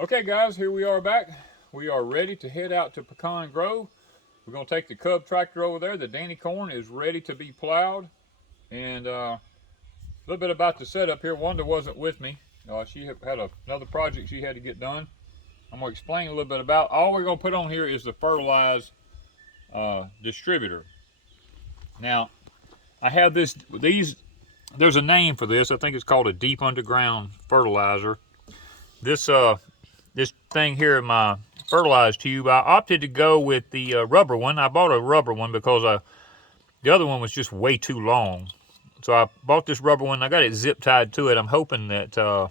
Okay guys, here we are back. We are ready to head out to Pecan Grove. We're going to take the Cub tractor over there. The Danny corn is ready to be plowed. And a little bit about the setup here. Wanda wasn't with me. She had another project she had to get done. I'm going to explain a little bit about. All we're going to put on here is the fertilize distributor. Now, I have these, there's a name for this. I think it's called a deep underground fertilizer. This thing here in my fertilize tube, I opted to go with the rubber one. I bought a rubber one because the other one was just way too long. So I bought this rubber one. I got it zip tied to it. I'm hoping that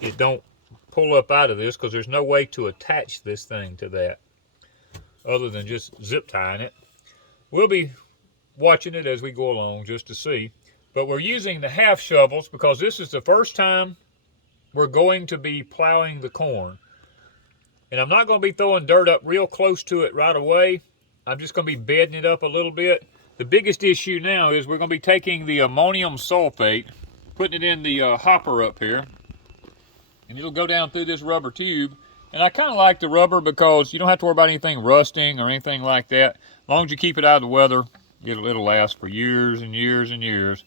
it don't pull up out of this, because there's no way to attach this thing to that other than just zip tying it. We'll be watching it as we go along just to see. But we're using the half shovels because this is the first time we're going to be plowing the corn. And I'm not going to be throwing dirt up real close to it right away. I'm just going to be bedding it up a little bit. The biggest issue now is we're going to be taking the ammonium sulfate, putting it in the hopper up here. And it'll go down through this rubber tube. And I kind of like the rubber because you don't have to worry about anything rusting or anything like that. As long as you keep it out of the weather, it'll last for years and years and years.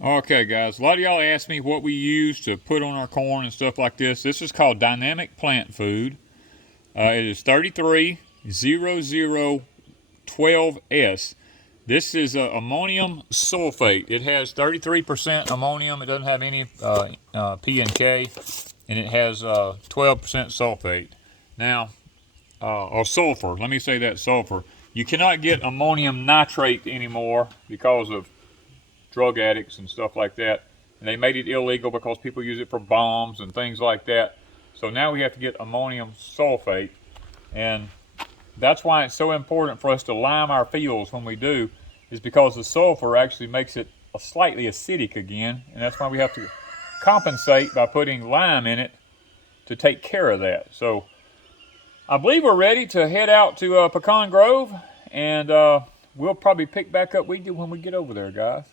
Okay guys, a lot of y'all asked me what we use to put on our corn and stuff like this. This is called Dynamic Plant Food. It is 330012S. This is ammonium sulfate. It has 33% ammonium. It doesn't have any P and K, and it has 12% sulfate. Now, or sulfur. Let me say that, sulfur. You cannot get ammonium nitrate anymore because of drug addicts and stuff like that. And they made it illegal because people use it for bombs and things like that. So now we have to get ammonium sulfate. And that's why it's so important for us to lime our fields when we do, is because the sulfur actually makes it slightly acidic again. And that's why we have to compensate by putting lime in it to take care of that. So I believe we're ready to head out to Pecan Grove. And we'll probably pick back up with you when we get over there, guys.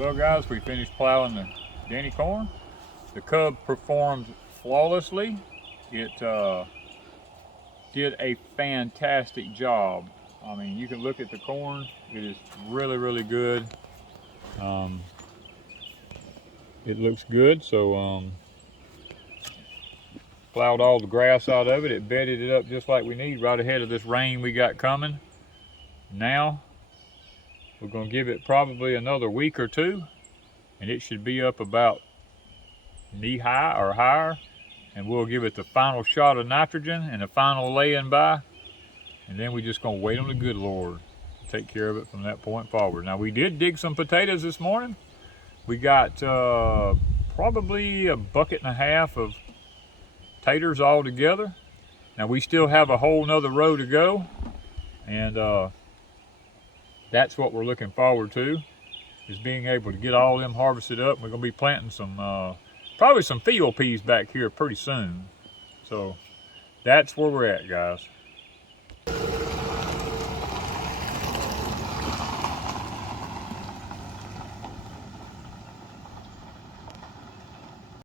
Well guys, we finished plowing the Danny corn. The cub performed flawlessly. It did a fantastic job. I mean, you can look at the corn. It is really, really good. It looks good. So plowed all the grass out of it. It bedded it up just like we need right ahead of this rain we got coming. Now we're going to give it probably another week or two, and it should be up about knee high or higher, and we'll give it the final shot of nitrogen and the final laying by, and then we're just going to wait on the good Lord to take care of it from that point forward. Now we did dig some potatoes this morning. We got probably a bucket and a half of taters all together. Now we still have a whole nother row to go, and that's what we're looking forward to, is being able to get all them harvested up. We're going to be planting some, probably some field peas back here pretty soon. So that's where we're at, guys.